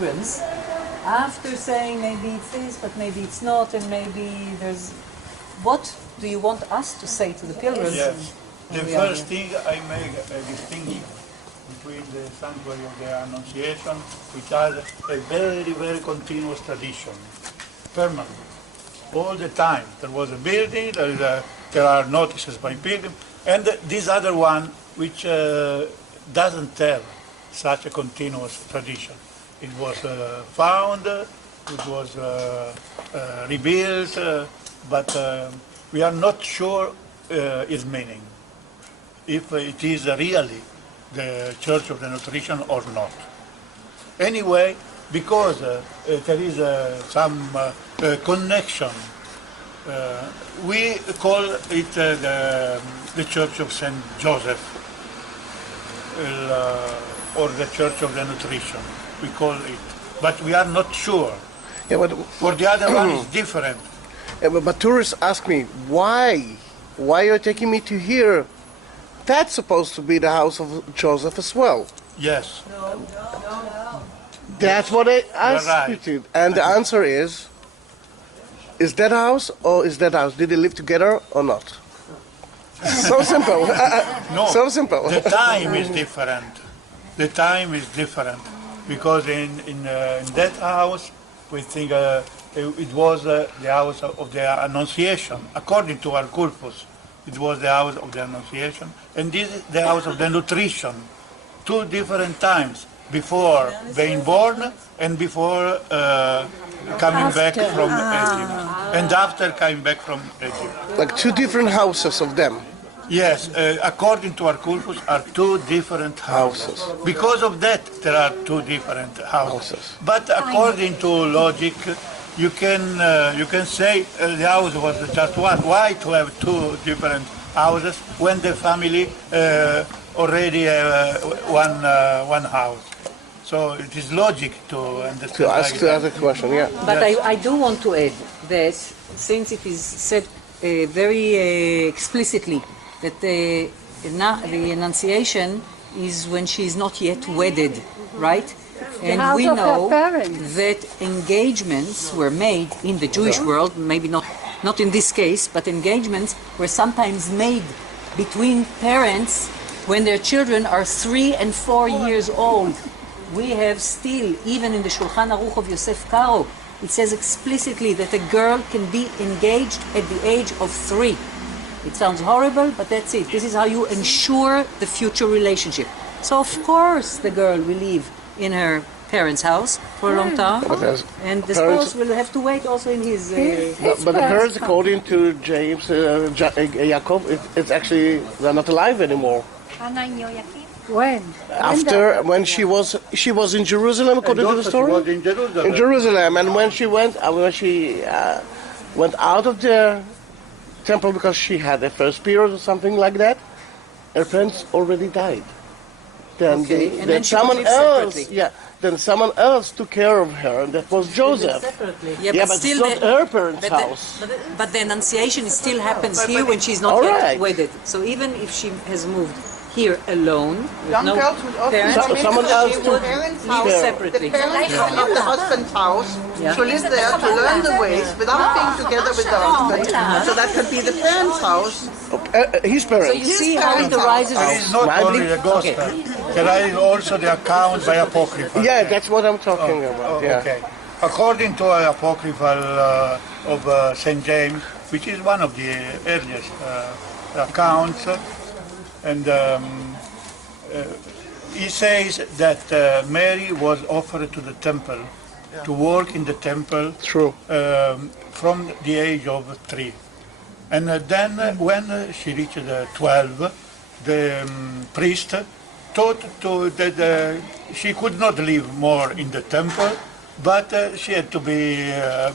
pilgrims, after saying maybe it's this, but maybe it's not, and maybe there's... What do you want us to say to the pilgrims? Yes. The first thing I make a distinction between the sanctuary of the Annunciation, which has a very, very continuous tradition, permanent. All the time. There was a building, there are notices by pilgrims, and this other one which doesn't have such a continuous tradition. It was found, it was rebuilt, but we are not sure its meaning, if it is really the Church of the Nutrition or not. Anyway, because there is some connection, we call it the Church of St. Joseph, or the Church of the Nutrition, we call it. But we are not sure. Yeah, but for the other one is different. Yeah, but tourists ask me, why? Why are you taking me to here? That's supposed to be the house of Joseph as well. Yes. No. That's what I asked you to. And the answer is that house or is that house? Did they live together or not? So simple. No. So simple. The time is different. The time is different. Because in that house, we think it was the house of the Annunciation. According to our corpus, it was the house of the Annunciation. And this is the house of the Nutrition. Two different times. Before being born and before coming back from Egypt. And after coming back from Egypt. Like two different houses of them. Yes, according to our corpus, are two different houses. Because of that, there are two different houses. But according to logic, you can say the house was just one. Why to have two different houses when the family already have one house? So it is logic to understand. To ask a question, yeah. But yes. I do want to add that since it is said very explicitly that the Annunciation is when she is not yet wedded, right? And we know that engagements were made in the Jewish world, maybe not in this case, but engagements were sometimes made between parents when their children are 3 and 4 years old. We have still, even in the Shulchan Aruch of Yosef Karo, it says explicitly that a girl can be engaged at the age of 3. It sounds horrible, but that's it. This is how you ensure the future relationship. So of course the girl will live in her parents' house for a long time, and the spouse will have to wait also in his... But the parents, according to James, Jacob, it's actually, they're not alive anymore. When? When she was in Jerusalem, according to the story. She was in Jerusalem. In Jerusalem, and when she went out of the temple because she had a first period or something like that, her parents already died. Then then someone else, then someone else took care of her, and that was Joseph. Yeah, but still it's not her parents' house. But the Annunciation still happens here when she's not yet wedded. So even if she has moved here alone, with no parents, someone else she would live separately. The parents would leave the husband's house to live there, to learn the ways, without being together with the husband. So that could be the parents' house. His parents. So you see how it arises. It is not only the gospel. There is also the account by Apocryphal. Yeah, that's what I'm talking about. Yeah. Okay. According to an Apocryphal of St. James, which is one of the earliest accounts, and he says that Mary was offered to the temple, to work in the temple from the age of 3. And then when she reached 12, the priest thought that she could not live more in the temple, but she had to be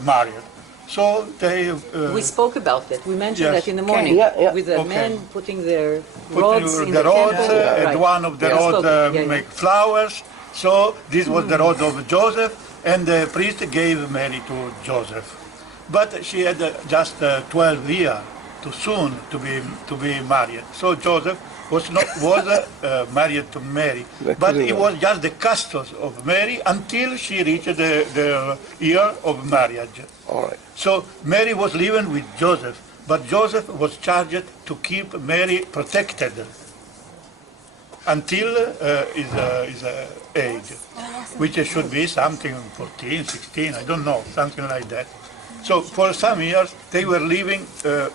married. So they... we spoke about that. We mentioned that in the morning, with the men putting their rods in the temple. And one of the rods make flowers. So this was the rod of Joseph, and the priest gave Mary to Joseph. But she had just 12 years too soon to be married. So Joseph was married to Mary, but it was just the customs of Mary until she reached the year of marriage. All right. So Mary was living with Joseph, but Joseph was charged to keep Mary protected until his age, which should be something 14, 16, I don't know, something like that. So for some years they were living,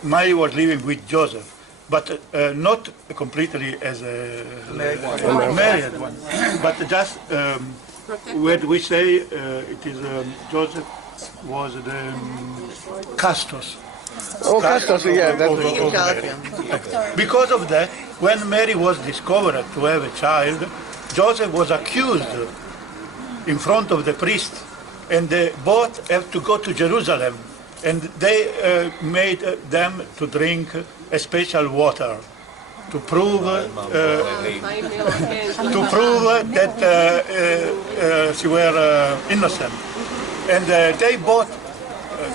Mary was living with Joseph, but not completely as a married one, but just when we say it is Joseph was the custos. Oh, custos, yeah, that's Because of that, when Mary was discovered to have a child, Joseph was accused in front of the priest, and they both have to go to Jerusalem, and they made them to drink a special water to prove that she were innocent, and they both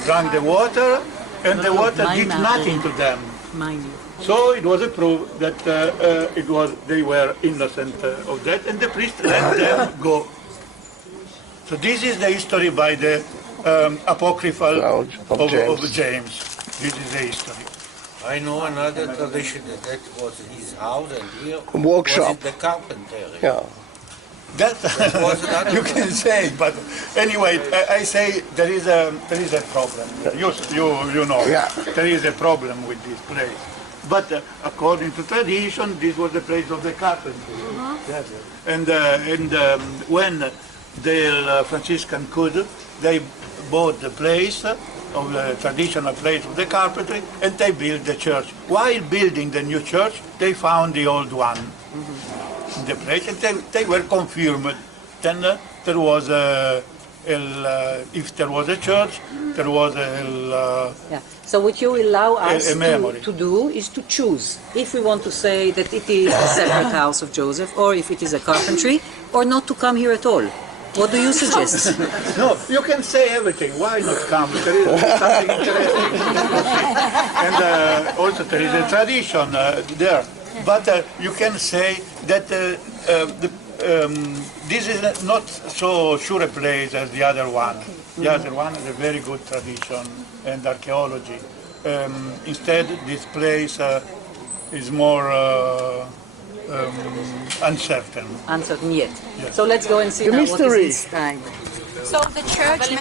drank the water, and the water did nothing to them. So it was a proof that they were innocent of that, and the priest let them go. So this is the history by the apocryphal of James. This is the history. I know another tradition that was his house, and here workshop. was it the carpentry. Yeah. That you can say, but anyway, I say there is a problem. You know, Yeah. there is a problem with this place. But according to tradition, this was the place of the carpentry. Yes. And when the Franciscan could, they bought the place of the traditional place of the carpentry, and they built the church. While building the new church, they found the old one in the place, and they were confirmed. Then there was if there was a church, there was yeah. So what you allow us to do is to choose if we want to say that it is a separate house of Joseph, or if it is a carpentry, or not to come here at all. What do you suggest? No, you can say everything. Why not come? There is something interesting. And also there is a tradition there. But you can say that this is not so sure a place as the other one. The other one is a very good tradition and archaeology. Instead, this place is more uncertain. Uncertain yet. Yes. So let's go and see The now mystery. what is this time. So the church